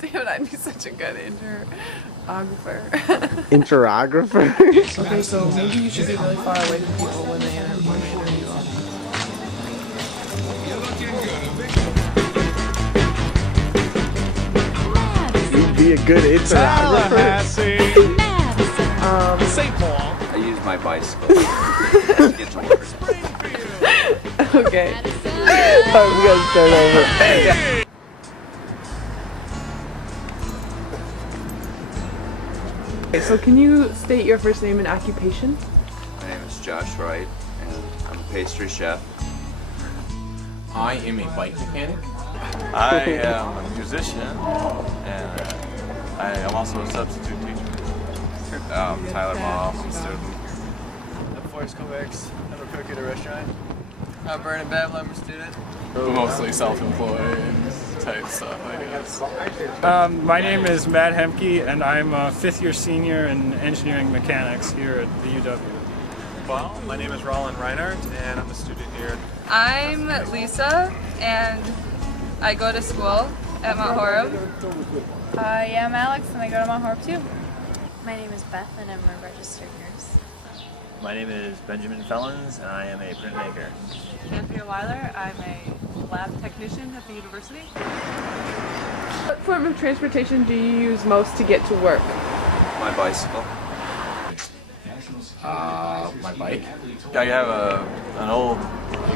Damn it, I'd be such a good interographer. Interographer? Okay, so maybe you should be really far away from people when they interview you. You'd be a good interographer? Tallahassee. St. Paul. I use my bicycle to get to work. Okay. Alright, we gotta start over. Okay, so can you state your first name and occupation? My name is Josh Wright, and I'm a pastry chef. I am a bike mechanic. I am a musician, and I am also a substitute teacher. Tyler Mom, I'm a student. I'm Forrest Kovacs. I'm a cook at a restaurant. I'm Brandon Babel. I'm a student. Mostly self-employed type stuff, I guess. My name is Matt Hemke, and I'm a fifth-year senior in engineering mechanics here at the UW. Well, my name is Roland Reinhardt, and I'm a student here. I'm Lisa, and I go to school at Mount Horeb. Yeah, I'm Alex, and I go to Mount Horeb too. My name is Beth, and I'm a registered nurse. My name is Benjamin Fellons, and I am a printmaker. Andrea Weiler, I'm a lab technician at the university. What form of transportation do you use most to get to work? My bicycle. My bike. I have an old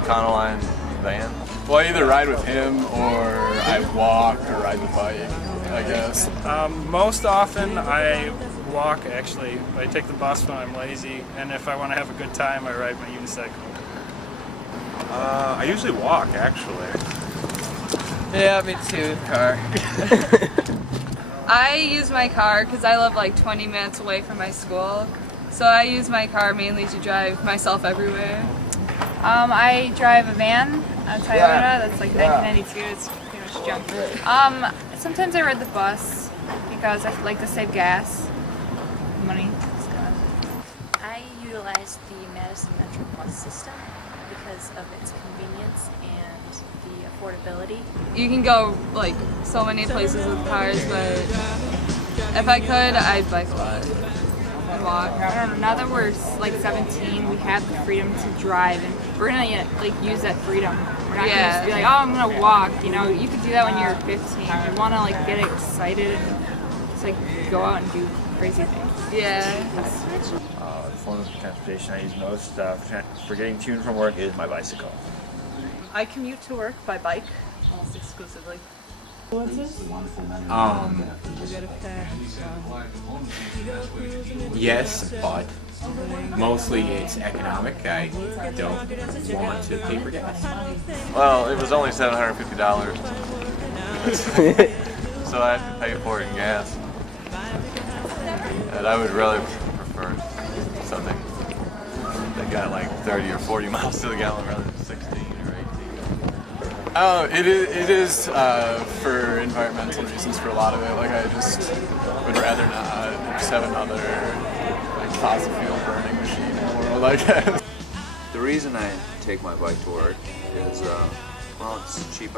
Econoline van. Well, I either ride with him or I walk or ride the bike, I guess. Most often I walk, actually. I take the bus when I'm lazy, and if I want to have a good time, I ride my unicycle. I usually walk, actually. Yeah, me too. Car. I use my car because I live like 20 minutes away from my school. So I use my car mainly to drive myself everywhere. I drive a van, a Toyota, that's like 1992, it's pretty much junk. Sometimes I ride the bus because I like to save gas, money. I utilize the Madison Metro Plus system because of its convenience and the affordability. You can go like so many places with cars, but if I could, I'd bike a lot. Walk. I don't know, now that we're like 17, we have the freedom to drive, and we're gonna like use that freedom. We're not gonna just be like, oh, I'm gonna walk. You know, you could do that when you're 15. You wanna like get excited and just like go out and do crazy things. Yeah. The form of transportation I use most for getting to and from work is my bicycle. I commute to work by bike, almost exclusively. Yes, but mostly it's economic. I don't want to pay for gas. Well, it was only $750, so I have to pay for it in gas. And I would really prefer something that got like 30 or 40 miles to the gallon rather than 16 or 18. Oh, it is for environmental reasons for a lot of it. Like I just would rather not just have another like fossil fuel burning machine in the world, I guess. The reason I take my bike to work is, well, it's cheap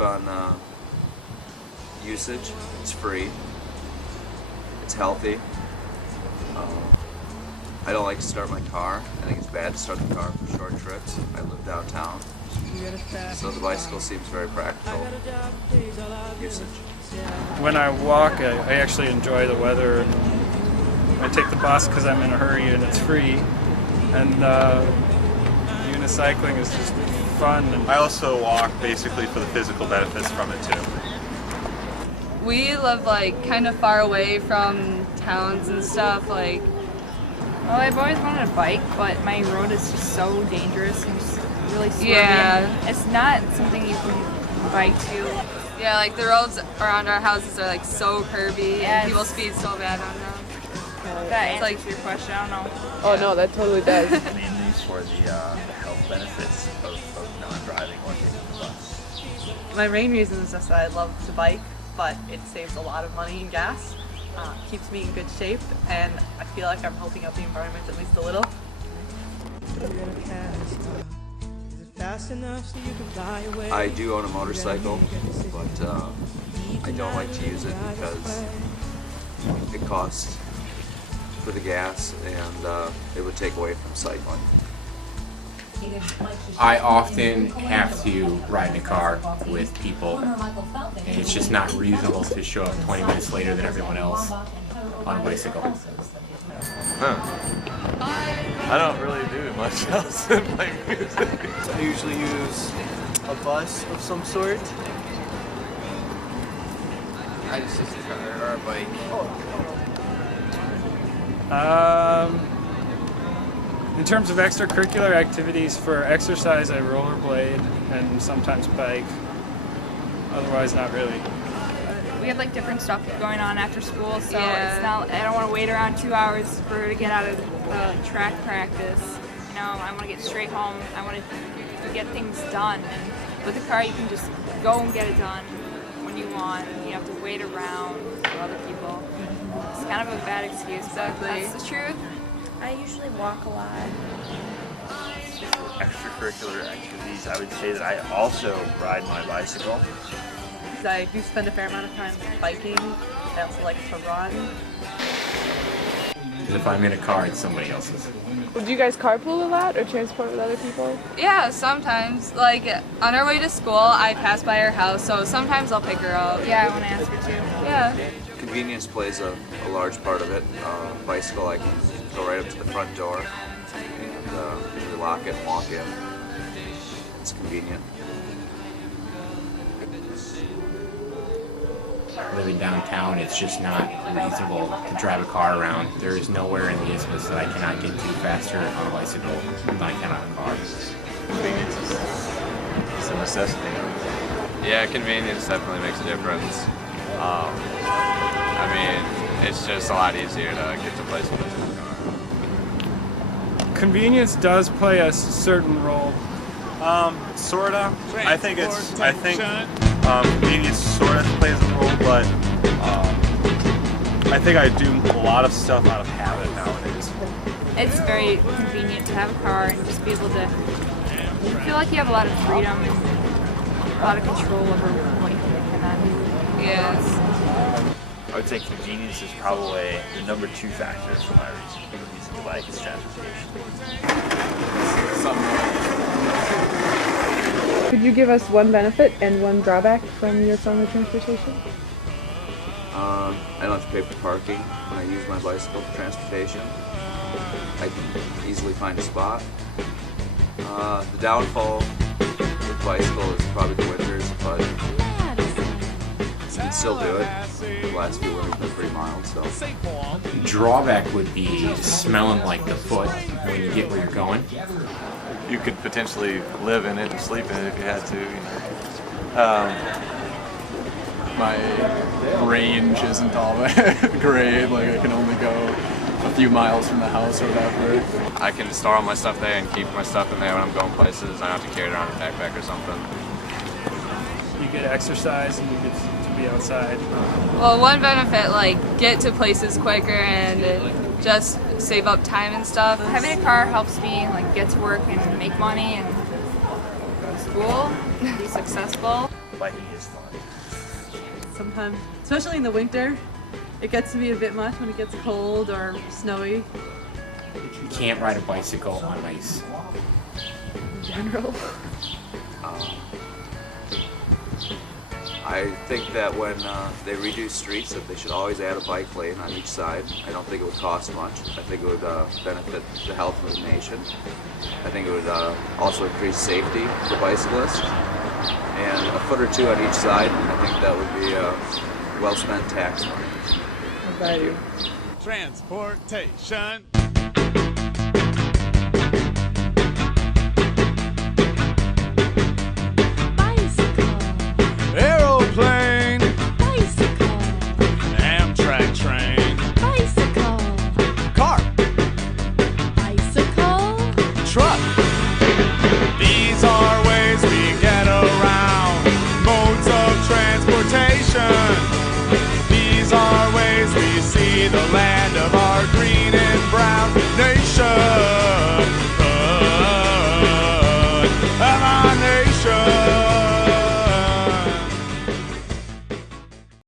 on usage. It's free. It's healthy. I don't like to start my car. I think it's bad to start the car for short trips. I live downtown. So the bicycle seems very practical usage. When I walk, I actually enjoy the weather. And I take the bus because I'm in a hurry and it's free. And unicycling is just fun. And I also walk basically for the physical benefits from it too. We live like kind of far away from towns and stuff. Like, well, I've always wanted a bike, but my road is just so dangerous and just really swervy. Yeah. It's not something you can bike to. Yeah, like the roads around our houses are like so curvy, and people speed so bad on them. That answers your question, I don't know. Oh no, that totally does. Mainly for the health benefits of not driving or taking the bus. My main reason is just that I love to bike, but it saves a lot of money in gas, keeps me in good shape, and I feel like I'm helping out the environment at least a little. I do own a motorcycle, but I don't like to use it because it costs for the gas and it would take away from cycling. I often have to ride in a car with people, and it's just not reasonable to show up 20 minutes later than everyone else on a bicycle. I don't really do much else than play music. I usually use a bus of some sort. I just use a car or a bike. In terms of extracurricular activities, for exercise I rollerblade and sometimes bike. Otherwise, not really. We have like different stuff going on after school, so Yeah. it's not. I don't want to wait around 2 hours for her to get out of track practice. You know, I want to get straight home. I want to get things done. And with the car, you can just go and get it done when you want. You have to wait around for other people. It's kind of a bad excuse, but that's the truth. I usually walk a lot. Extracurricular activities, I would say that I also ride my bicycle. I do spend a fair amount of time biking. I also like to run. If I'm in a car, it's somebody else's. Do you guys carpool a lot or transport with other people? Yeah, sometimes. Like, on our way to school, I pass by her house, so sometimes I'll pick her up. Yeah, I want to ask her too. Yeah. Convenience plays a large part of it. Bicycle, I can go right up to the front door and usually lock it and walk in. It's convenient. Living downtown, it's just not reasonable to drive a car around. There is nowhere in the Isthmus that I cannot get to faster on a bicycle than I can on a car. Convenience is a necessity. Yeah, convenience definitely makes a difference. I mean, it's just a lot easier to get to places with a car. Convenience does play a certain role. Sorta. I think convenience sorta plays a role, but I think I do a lot of stuff out of habit nowadays. It's very convenient to have a car and just be able to feel like you have a lot of freedom and a lot of control over what you can do. Yes. I would say convenience is probably the number 2 factor for my reason for using the bike as transportation. Could you give us one benefit and one drawback from your form of transportation? I don't have to pay for parking when I use my bicycle for transportation. I can easily find a spot. The downfall with bicycle is probably the winters, but you can still do it. The last few winters have been pretty mild, so. Drawback would be smelling like the foot when you get where you're going. You could potentially live in it and sleep in it if you had to, you know. My range isn't all that great. Like, I can only go a few miles from the house or whatever. I can store all my stuff there and keep my stuff in there when I'm going places. I don't have to carry it around a backpack or something. You get exercise and you get to be outside. Well, one benefit, like, get to places quicker and just save up time and stuff. Having a car helps me like get to work and make money and go to school, be successful. Biking is fun. Sometimes, especially in the winter, it gets to be a bit much when it gets cold or snowy. You can't ride a bicycle on ice. In general. I think that when they redo streets, that they should always add a bike lane on each side. I don't think it would cost much. I think it would benefit the health of the nation. I think it would also increase safety for bicyclists. And a foot or two on each side, I think that would be well-spent tax money. Thank you. Transportation. Aeroplane, bicycle, Amtrak train, bicycle, car, bicycle, truck. These are ways we get around, modes of transportation. These are ways we see the land of our green